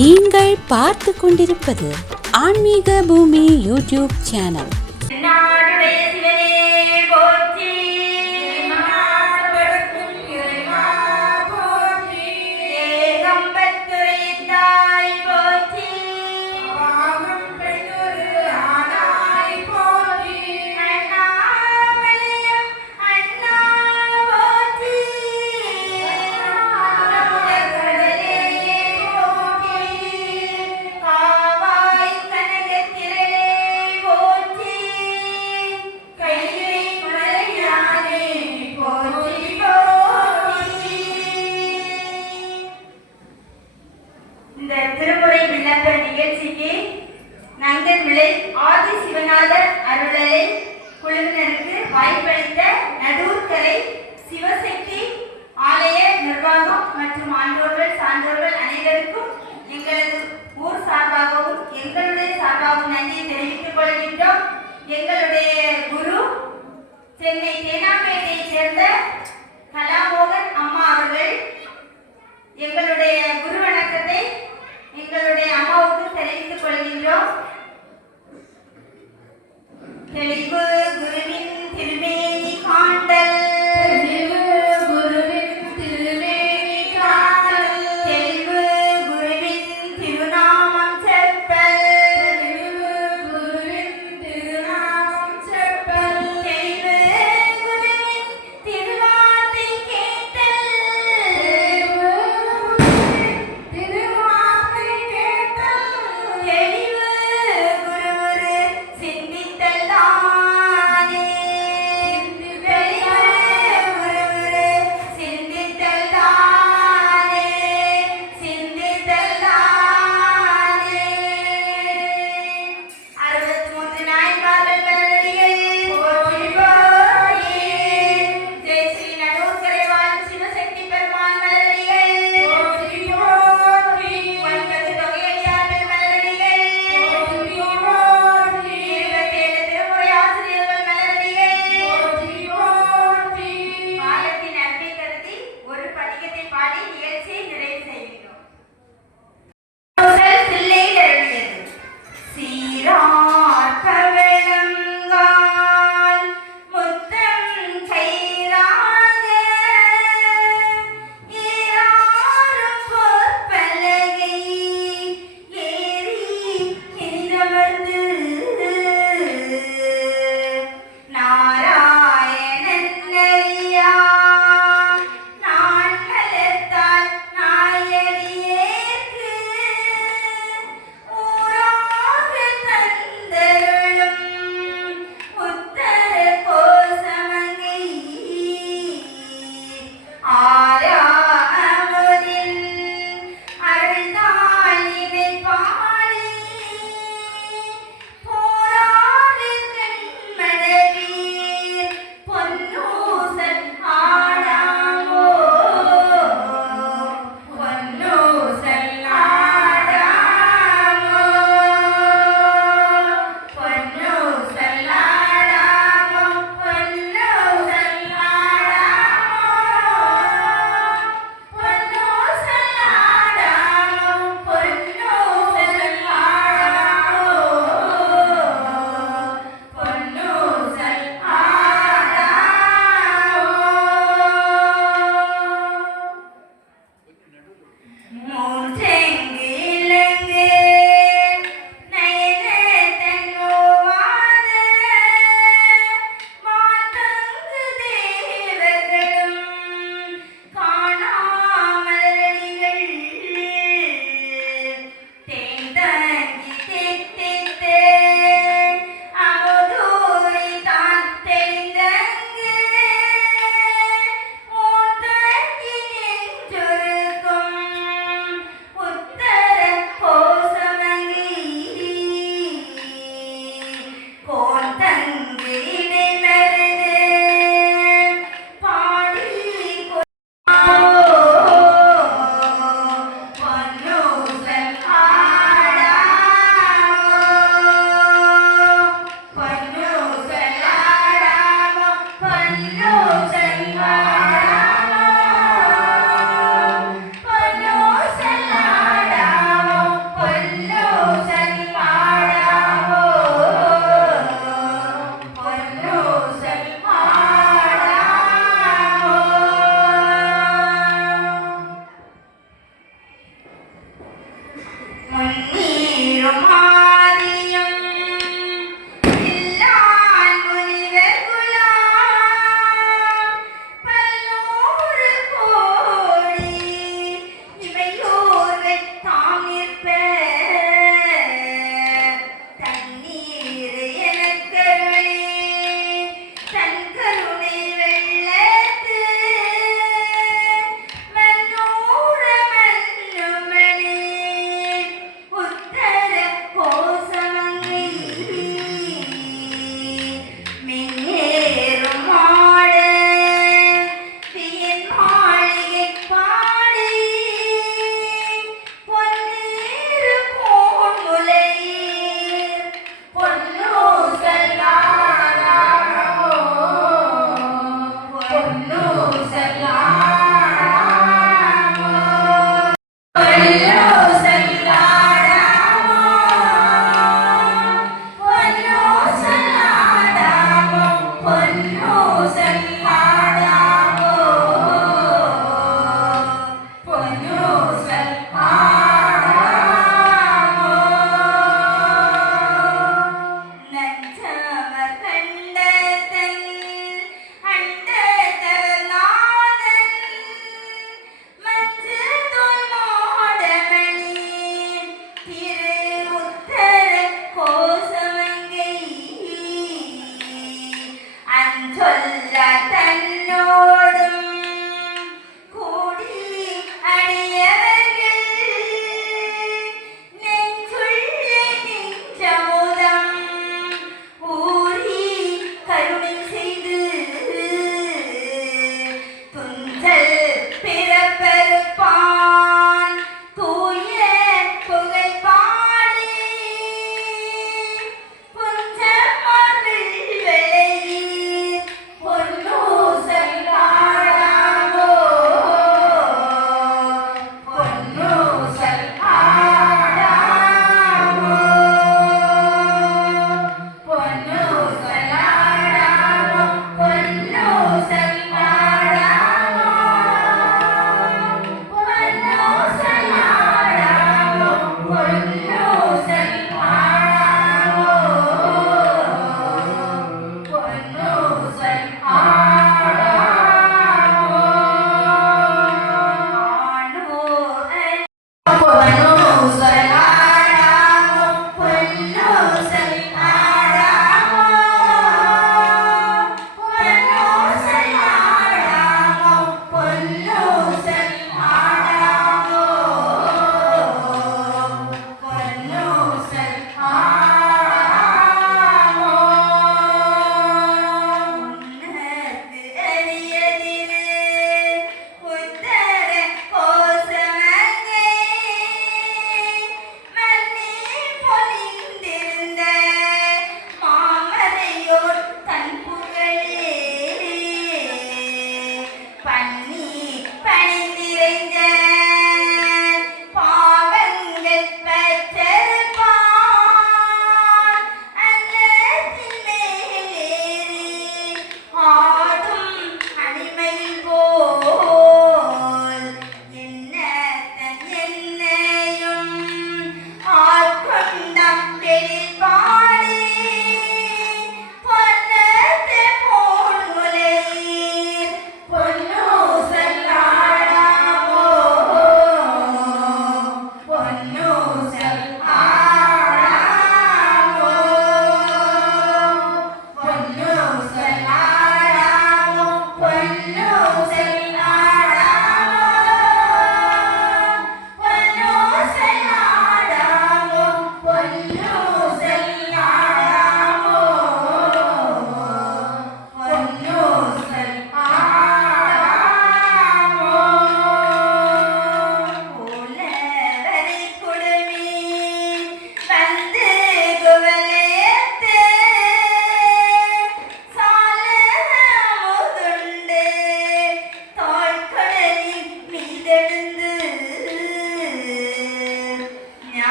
நீங்கள் பார்த்து கொண்டிருப்பது ஆன்மீக பூமி யூடியூப் சேனல். இந்த திருமுறை விண்ணப்ப நிகழ்ச்சிக்கு நங்கன் விளை ஆதி சிவநாதர் அருளலை குழுவினருக்கு வாய்ப்பளித்த நடூர்கரை சிவசக்தி ஆலய நிர்வாகம் மற்றும் ஆண்டோர்கள் சான்றோர்கள் அனைவருக்கும் எங்களது ஊர் சார்பாகவும் எங்களுடைய சார்பாகவும் நன்றியை தெரிவித்துக் கொள்கின்றோம். எங்களுடைய குரு சென்னை தேனாம்பேட்டையை சேர்ந்த கலாமோகன் அம்மா அவர்கள் எங்களுடைய குரு வணக்கத்தை எங்களுடைய அம்மாவுக்கு தெரிவித்துக் கொள்கின்றோம். தெளிவு குருவின் திருமேனி காண்டல், குருவின் திருமேனி காண்டல், தெளிவு குருவின் திருநாமம் செப்பல், குருவின் திருநாமம் முன்னீரும் மாதியும் இல்லான் முனிவர் குலாம் பல்லோரு கோடி இவையோர் தாம் நிற்ப தண்ணீர் எனக்கருளே தன் கருணை வெள்ளத்து மன்னோர மன்னுமனே உத்தம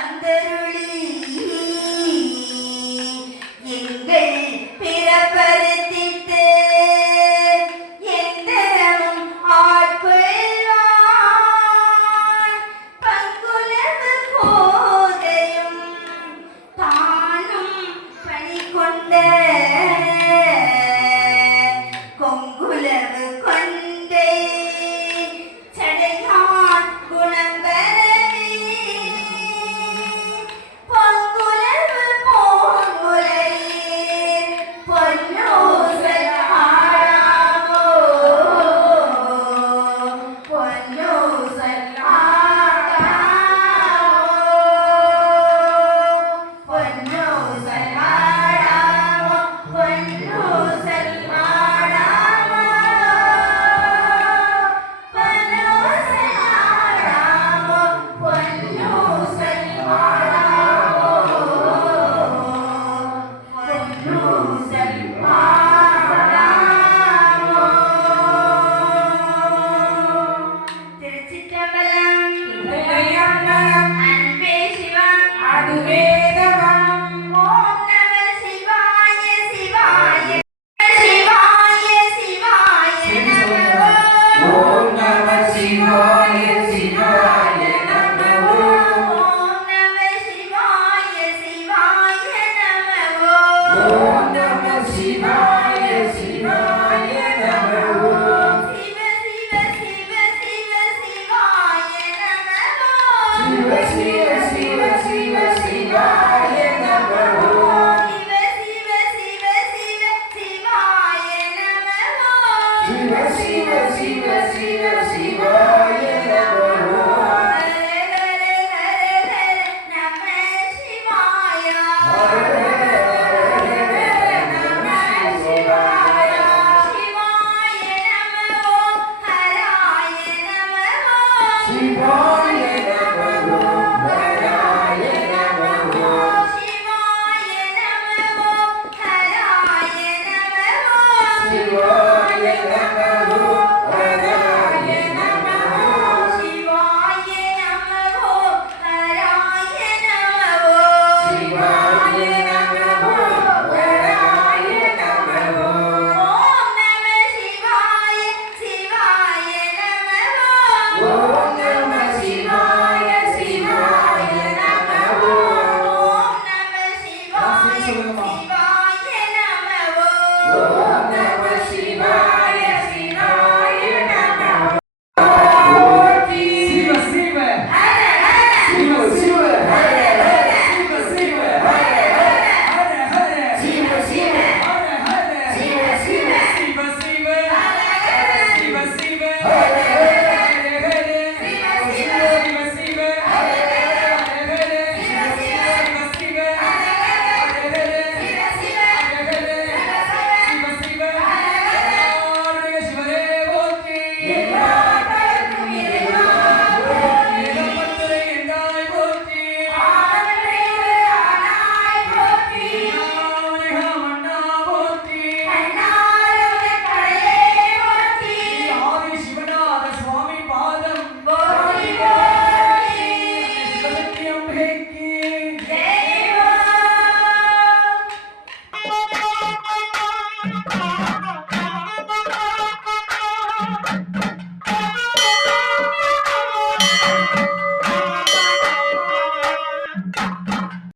வந்தருளி எங்கள் பிறப்பறுத்திட்டு எந்தரமும் ஆட்கொள்வான் பங்குலவு போதையும் தானும் பணி கொண்ட கொங்குலவு கொண்டே சடையான் குணம் வரவே பொங்குலவு போன்முலையே பொன்னூசல் ஆடாமோ பொன்னூசல் ஆடாமோ பொன்னூசல் ஆடாமோ பொன்னூசல் ஆடாமோ பொன்னூசல் ஆடாமோ பொன்னூசல் ஆடாமோ பொன்னூசல் ஆடாமோ. திருச்சிற்றம்பலம். அன்பே சிவம். ஓம் நம சிவாய சிவாய சிவாய சிவாய நம. ஓம் நம சிவாய சிவாய நம ஓம் நம சிவாய சிவாய நம. ஓம் நம சிவாய சிவாய நம சிவ சிவ சிவ சிவ சிவாய நம. சிவ சிவ சிவ சிவ சிவாய நம சிவ சிவ சிவ சிவ சிவாய நம. சிவ சிவ சிவ சிவ சிவாய நம ஹர ஹர ஹர ஹர நம சிவாய. நம சிவாய சிவாய நம ஹராய நம. சிவாய நம வராய நம சிவாய நம ஹராய நம. சிவாய நம வராய நம சிவாய நமோ ஹராய நமோ. சிவாய நமோ வராய நமோ ஓம் நம சிவாய சிவாய நமோ. ஓம் நம சிவாய சிவாய நமோ ஓம் நம சிவாய சிவாய நமோ. ஓம் நம சிவாய சிவாய நமோ சிவ சிவ ஹர ஹர சிவ சிவ ஹர ஹர சிவ சிவ ஹர ஹர ஹர ஹர சிவ சிவ ஹர ஹர சிவ சிவ சிவ சிவ ஹர ஹர சிவ சிவ ஹர ஹர ஹர ஹர சிவ சிவ சிவ சிவ ஹர ஹர ஹர ஹர சிவ சிவ சிவ சிவ ஹர ஹர ஹர ஹர சிவ சிவ ஹர ஹர சிவ சிவ ஹர ஹர சிவரே போற்றி எல்லாரும் இறைவா போற்றி ஏகம்பத்துரை எந்தாய் போற்றி ஆனாய் போற்றி. நாமரேகா மன்னா போற்றி கண்ணாரமுத கடையே போற்றி. ஆதி சிவநாத சுவாமி பாதம் போற்றி போற்றி. சிவசக்தி அம்பிகைக்கு தேவா. Thank you.